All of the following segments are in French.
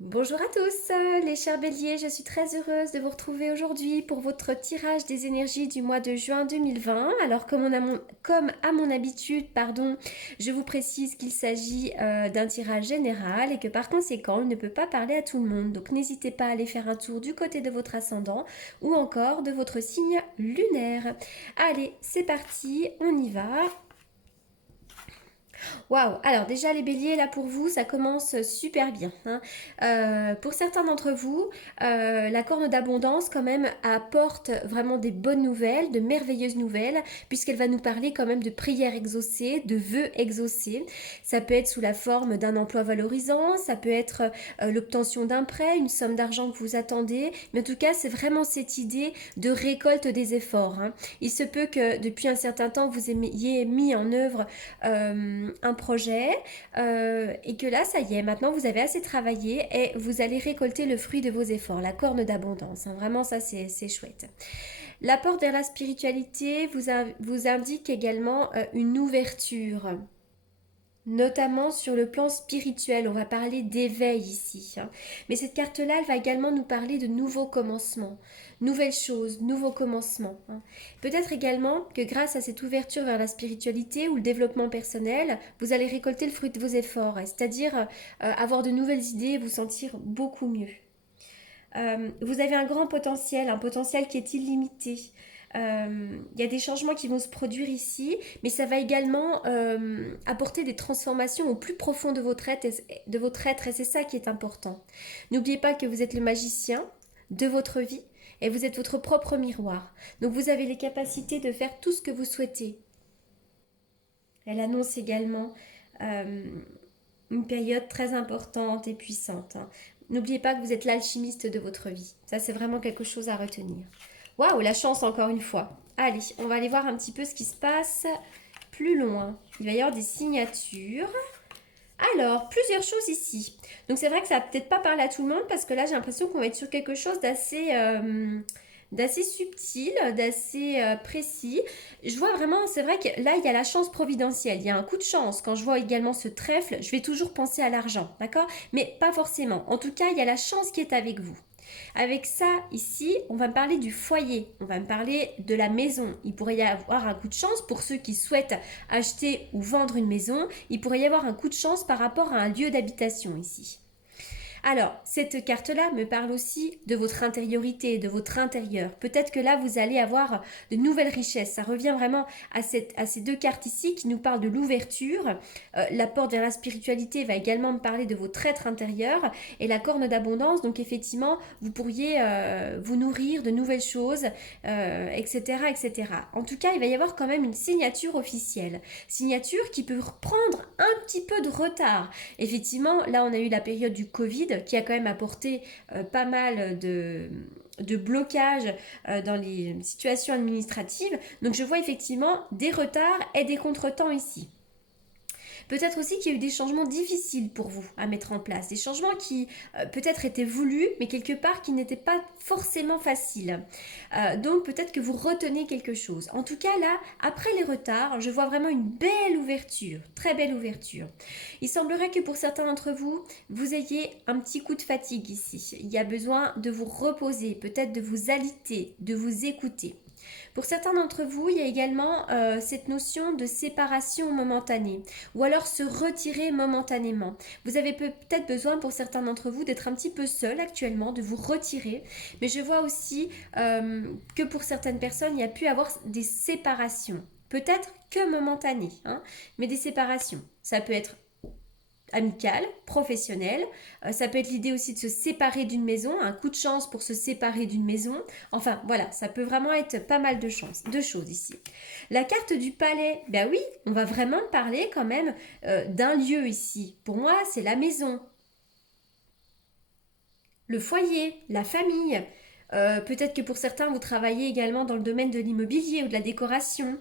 Bonjour à tous, les chers béliers, je suis très heureuse de vous retrouver aujourd'hui pour votre tirage des énergies du mois de juin 2020. Alors comme à mon habitude, je vous précise qu'il s'agit d'un tirage général et que par conséquent, il ne peut pas parler à tout le monde. Donc n'hésitez pas à aller faire un tour du côté de votre ascendant ou encore de votre signe lunaire. Allez, c'est parti, on y va. Waouh! Alors déjà les béliers, là pour vous, ça commence super bien, hein. Pour certains d'entre vous, la corne d'abondance quand même apporte vraiment des bonnes nouvelles, de merveilleuses nouvelles, puisqu'elle va nous parler quand même de prières exaucées, de vœux exaucés. Ça peut être sous la forme d'un emploi valorisant, ça peut être l'obtention d'un prêt, une somme d'argent que vous attendez, mais en tout cas c'est vraiment cette idée de récolte des efforts, hein. Il se peut que depuis un certain temps vous ayez mis en œuvre un projet et que là, ça y est, maintenant vous avez assez travaillé et vous allez récolter le fruit de vos efforts, la corne d'abondance, hein. Vraiment, ça, c'est chouette. La porte vers la spiritualité vous indique également une ouverture, notamment sur le plan spirituel. On va parler d'éveil ici, hein. Mais cette carte-là, elle va également nous parler de nouveaux commencements, nouvelles choses, nouveaux commencements, hein. Peut-être également que grâce à cette ouverture vers la spiritualité ou le développement personnel, vous allez récolter le fruit de vos efforts, c'est-à-dire avoir de nouvelles idées et vous sentir beaucoup mieux. Vous avez un grand potentiel, un potentiel qui est illimité. Il y a des changements qui vont se produire ici, mais ça va également apporter des transformations au plus profond de votre être, et c'est ça qui est important. N'oubliez pas que vous êtes le magicien de votre vie et vous êtes votre propre miroir. Donc vous avez les capacités de faire tout ce que vous souhaitez. Elle annonce également euh, une période très importante et puissante, hein. N'oubliez pas que vous êtes l'alchimiste de votre vie. Ça, c'est vraiment quelque chose à retenir. Waouh, la chance encore une fois. Allez, on va aller voir un petit peu ce qui se passe plus loin. Il va y avoir des signatures. Alors, plusieurs choses ici. Donc c'est vrai que ça va peut-être pas parler à tout le monde parce que là j'ai l'impression qu'on va être sur quelque chose d'assez subtil, d'assez précis. Je vois vraiment, c'est vrai que là il y a la chance providentielle, il y a un coup de chance. Quand je vois également ce trèfle, je vais toujours penser à l'argent, d'accord? Mais pas forcément. En tout cas, il y a la chance qui est avec vous. Avec ça, ici, on va me parler du foyer, on va me parler de la maison. Il pourrait y avoir un coup de chance pour ceux qui souhaitent acheter ou vendre une maison. Il pourrait y avoir un coup de chance par rapport à un lieu d'habitation ici. Alors, cette carte-là me parle aussi de votre intériorité, de votre intérieur. Peut-être que là, vous allez avoir de nouvelles richesses. Ça revient vraiment à ces deux cartes ici qui nous parlent de l'ouverture. La porte vers la spiritualité va également me parler de votre être intérieur et la corne d'abondance. Donc, effectivement, vous pourriez vous nourrir de nouvelles choses, etc., etc. En tout cas, il va y avoir quand même une signature officielle. Signature qui peut prendre un petit peu de retard. Effectivement, là, on a eu la période du Covid qui a quand même apporté pas mal de blocage dans les situations administratives. Donc, je vois effectivement des retards et des contretemps ici. Peut-être aussi qu'il y a eu des changements difficiles pour vous à mettre en place, des changements qui peut-être étaient voulus, mais quelque part qui n'étaient pas forcément faciles. Donc peut-être que vous retenez quelque chose. En tout cas là, après les retards, je vois vraiment une belle ouverture, très belle ouverture. Il semblerait que pour certains d'entre vous, vous ayez un petit coup de fatigue ici. Il y a besoin de vous reposer, peut-être de vous aliter, de vous écouter. Pour certains d'entre vous, il y a également cette notion de séparation momentanée ou alors se retirer momentanément. Vous avez peut-être besoin pour certains d'entre vous d'être un petit peu seul actuellement, de vous retirer, mais je vois aussi que pour certaines personnes, il y a pu avoir des séparations. Peut-être que momentanées, hein, mais des séparations. Ça peut être amicale, professionnelle. Ça peut être l'idée aussi de se séparer d'une maison, un coup de chance pour se séparer d'une maison. Enfin, voilà, ça peut vraiment être pas mal de choses ici. La carte du palais, ben oui, on va vraiment parler quand même d'un lieu ici. Pour moi, c'est la maison, le foyer, la famille. Peut-être que pour certains, vous travaillez également dans le domaine de l'immobilier ou de la décoration.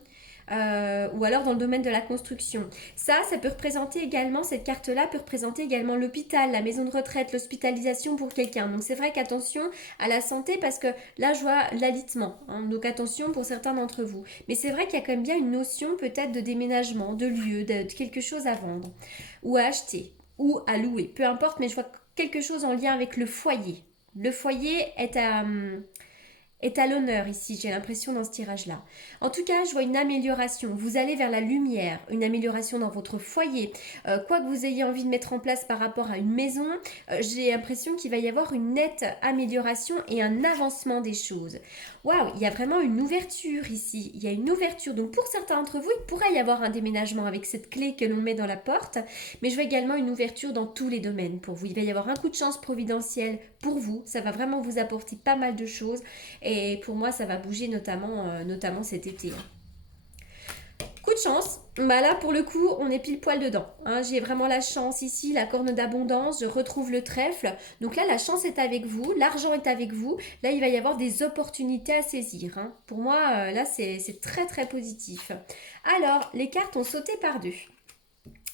Ou alors dans le domaine de la construction. Ça peut représenter également, cette carte-là peut représenter également l'hôpital, la maison de retraite, l'hospitalisation pour quelqu'un. Donc c'est vrai qu'attention à la santé parce que là je vois l'alitement, hein, donc attention pour certains d'entre vous. Mais c'est vrai qu'il y a quand même bien une notion peut-être de déménagement, de lieu, de quelque chose à vendre ou à acheter ou à louer, peu importe, mais je vois quelque chose en lien avec le foyer. Le foyer est à l'honneur ici, j'ai l'impression dans ce tirage-là. En tout cas, je vois une amélioration. Vous allez vers la lumière, une amélioration dans votre foyer. Quoi que vous ayez envie de mettre en place par rapport à une maison, j'ai l'impression qu'il va y avoir une nette amélioration et un avancement des choses. Waouh, il y a vraiment une ouverture ici. Il y a une ouverture. Donc pour certains d'entre vous, il pourrait y avoir un déménagement avec cette clé que l'on met dans la porte. Mais je vois également une ouverture dans tous les domaines pour vous. Il va y avoir un coup de chance providentiel pour vous. Ça va vraiment vous apporter pas mal de choses. Et pour moi, ça va bouger notamment cet été. Coup de chance, bah là pour le coup on est pile poil dedans, hein. J'ai vraiment la chance ici, la corne d'abondance, je retrouve le trèfle, donc là la chance est avec vous, l'argent est avec vous, là il va y avoir des opportunités à saisir, hein. Pour moi là c'est très très positif. Alors les cartes ont sauté par deux.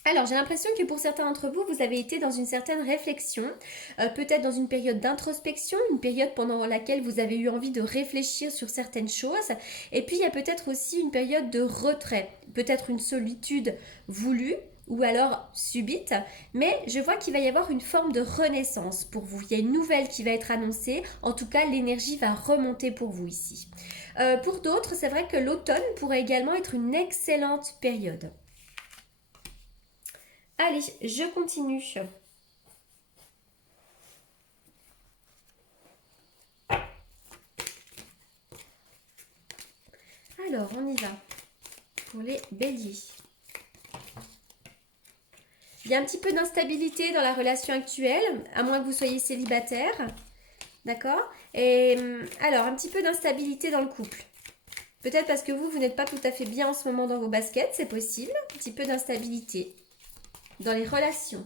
Alors, j'ai l'impression que pour certains d'entre vous, vous avez été dans une certaine réflexion, peut-être dans une période d'introspection, une période pendant laquelle vous avez eu envie de réfléchir sur certaines choses. Et puis, il y a peut-être aussi une période de retrait, peut-être une solitude voulue ou alors subite, mais je vois qu'il va y avoir une forme de renaissance pour vous. Il y a une nouvelle qui va être annoncée, en tout cas, l'énergie va remonter pour vous ici. Pour d'autres, c'est vrai que l'automne pourrait également être une excellente période. Allez, je continue. Alors, on y va pour les béliers. Il y a un petit peu d'instabilité dans la relation actuelle, à moins que vous soyez célibataire. D'accord? Et alors, un petit peu d'instabilité dans le couple. Peut-être parce que vous n'êtes pas tout à fait bien en ce moment dans vos baskets, c'est possible. Un petit peu d'instabilité dans les relations.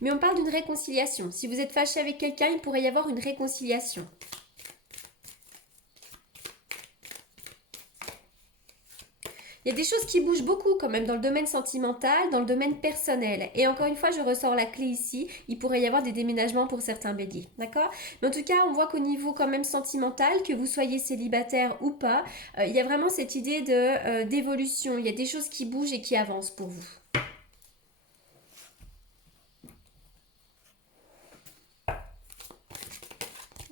Mais on parle d'une réconciliation. Si vous êtes fâché avec quelqu'un, il pourrait y avoir une réconciliation. Il y a des choses qui bougent beaucoup quand même dans le domaine sentimental, dans le domaine personnel. Et encore une fois, je ressors la clé ici. Il pourrait y avoir des déménagements pour certains béliers. D'accord? Mais en tout cas, on voit qu'au niveau quand même sentimental, que vous soyez célibataire ou pas, il y a vraiment cette idée d'évolution. Il y a des choses qui bougent et qui avancent pour vous.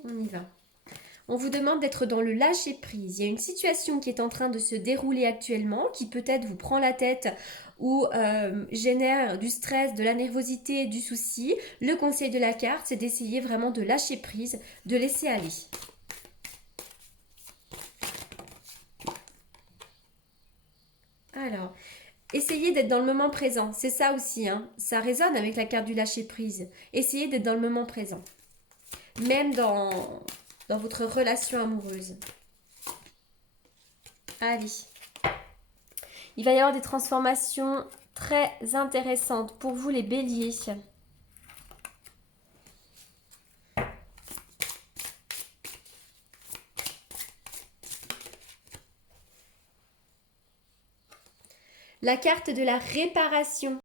On y va. On vous demande d'être dans le lâcher-prise. Il y a une situation qui est en train de se dérouler actuellement, qui peut-être vous prend la tête ou génère du stress, de la nervosité, du souci. Le conseil de la carte, c'est d'essayer vraiment de lâcher prise, de laisser aller. Alors, essayez d'être dans le moment présent. C'est ça aussi, hein. Ça résonne avec la carte du lâcher-prise. Essayez d'être dans le moment présent. Même dans votre relation amoureuse. Allez. Il va y avoir des transformations très intéressantes pour vous les béliers. La carte de la réparation,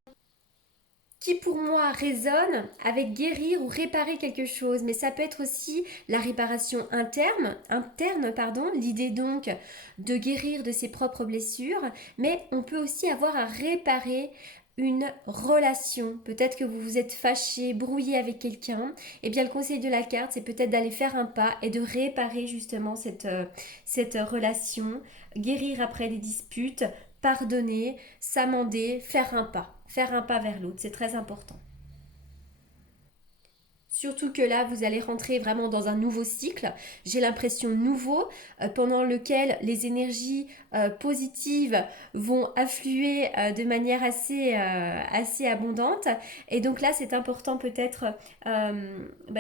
qui pour moi résonne avec guérir ou réparer quelque chose, mais ça peut être aussi la réparation interne, l'idée donc de guérir de ses propres blessures, mais on peut aussi avoir à réparer une relation. Peut-être que vous vous êtes fâché, brouillé avec quelqu'un, et bien le conseil de la carte, c'est peut-être d'aller faire un pas et de réparer justement cette relation, guérir après les disputes, pardonner, s'amender, faire un pas vers l'autre, c'est très important. Surtout que là, vous allez rentrer vraiment dans un nouveau cycle, j'ai l'impression nouveau, pendant lequel les énergies positives vont affluer de manière assez abondante. Et donc là, c'est important peut-être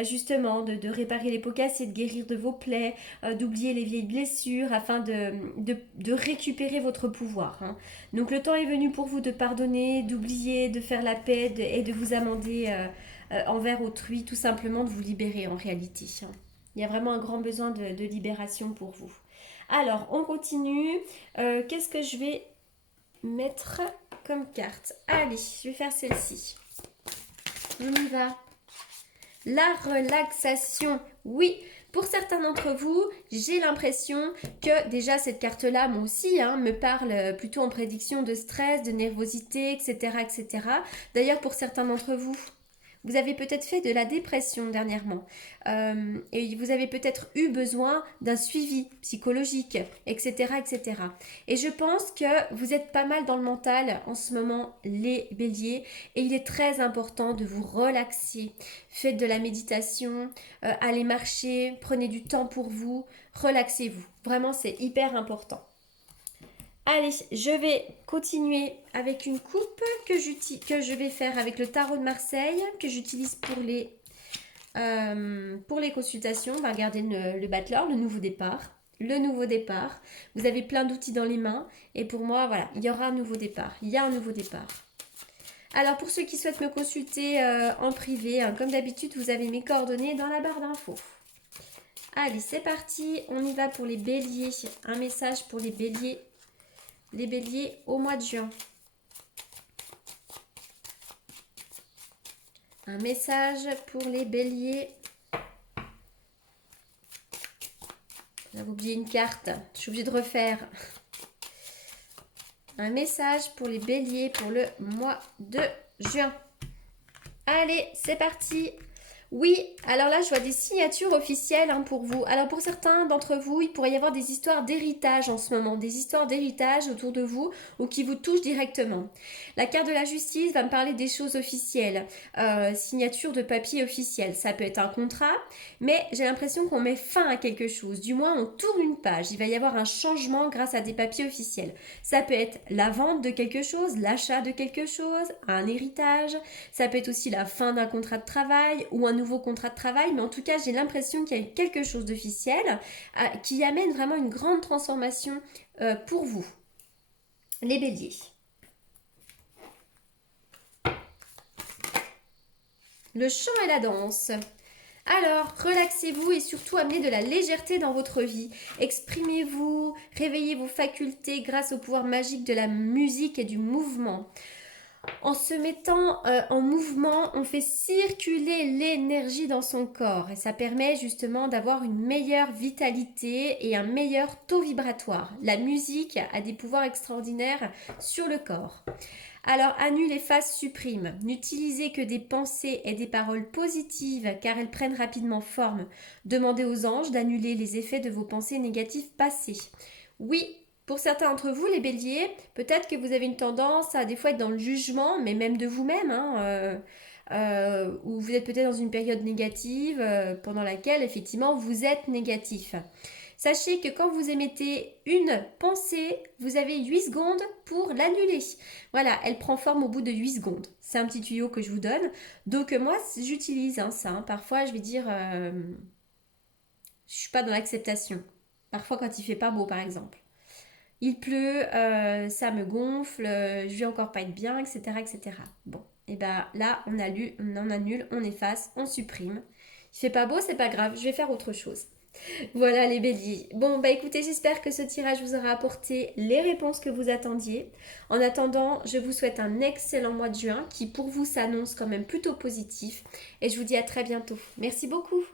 justement de réparer les pots cassés, de guérir de vos plaies, d'oublier les vieilles blessures afin de récupérer votre pouvoir, hein. Donc le temps est venu pour vous de pardonner, d'oublier, de faire la paix et de vous amender envers autrui, tout simplement de vous libérer en réalité. Il y a vraiment un grand besoin de libération pour vous. Alors, on continue. Qu'est-ce que je vais mettre comme carte? Allez, je vais faire celle-ci. On y va. La relaxation. Oui, pour certains d'entre vous, j'ai l'impression que déjà cette carte-là, moi aussi, me parle plutôt en prédiction de stress, de nervosité, etc. etc. D'ailleurs, pour certains d'entre vous, Vous avez peut-être fait de la dépression dernièrement et vous avez peut-être eu besoin d'un suivi psychologique, etc., etc. Et je pense que vous êtes pas mal dans le mental en ce moment, les béliers, et il est très important de vous relaxer. Faites de la méditation, allez marcher, prenez du temps pour vous, relaxez-vous. Vraiment, c'est hyper important. Allez, je vais continuer avec une coupe que je vais faire avec le tarot de Marseille, que j'utilise pour les consultations. On va regarder le battleur, le nouveau départ. Le nouveau départ. Vous avez plein d'outils dans les mains. Et pour moi, voilà, il y aura un nouveau départ. Il y a un nouveau départ. Alors, pour ceux qui souhaitent me consulter en privé, hein, comme d'habitude, vous avez mes coordonnées dans la barre d'infos. Allez, c'est parti. On y va pour les béliers. Un message pour les béliers. Les béliers au mois de juin. Un message pour les béliers. J'avais oublié une carte. Je suis obligée de refaire. Un message pour les béliers pour le mois de juin. Allez, c'est parti. Oui, alors là, je vois des signatures officielles hein, pour vous. Alors pour certains d'entre vous, il pourrait y avoir des histoires d'héritage en ce moment, des histoires d'héritage autour de vous ou qui vous touchent directement. La carte de la justice va me parler des choses officielles, signature de papier officiel. Ça peut être un contrat, mais j'ai l'impression qu'on met fin à quelque chose. Du moins, on tourne une page. Il va y avoir un changement grâce à des papiers officiels. Ça peut être la vente de quelque chose, l'achat de quelque chose, un héritage. Ça peut être aussi la fin d'un contrat de travail ou un nouveau contrat de travail, mais en tout cas j'ai l'impression qu'il y a eu quelque chose d'officiel qui amène vraiment une grande transformation pour vous, les béliers. Le chant et la danse. Alors, relaxez-vous et surtout amenez de la légèreté dans votre vie. Exprimez-vous, réveillez vos facultés grâce au pouvoir magique de la musique et du mouvement. En se mettant en mouvement, on fait circuler l'énergie dans son corps et ça permet justement d'avoir une meilleure vitalité et un meilleur taux vibratoire. La musique a des pouvoirs extraordinaires sur le corps. Alors, annule et fasse supprime. N'utilisez que des pensées et des paroles positives car elles prennent rapidement forme. Demandez aux anges d'annuler les effets de vos pensées négatives passées. Oui, pour certains d'entre vous, les béliers, peut-être que vous avez une tendance à des fois être dans le jugement, mais même de vous-même, hein, ou vous êtes peut-être dans une période négative pendant laquelle effectivement vous êtes négatif. Sachez que quand vous émettez une pensée, vous avez 8 secondes pour l'annuler. Voilà, elle prend forme au bout de 8 secondes. C'est un petit tuyau que je vous donne. Donc moi, j'utilise ça. Hein. Parfois, je vais dire, je ne suis pas dans l'acceptation. Parfois, quand il fait pas beau, par exemple. Il pleut, ça me gonfle, je vais encore pas être bien, etc. etc. Bon, et ben là, on annule, on efface, on supprime. Il fait pas beau, c'est pas grave, je vais faire autre chose. Voilà les béliers. Bon, bah écoutez, j'espère que ce tirage vous aura apporté les réponses que vous attendiez. En attendant, je vous souhaite un excellent mois de juin qui pour vous s'annonce quand même plutôt positif. Et je vous dis à très bientôt. Merci beaucoup.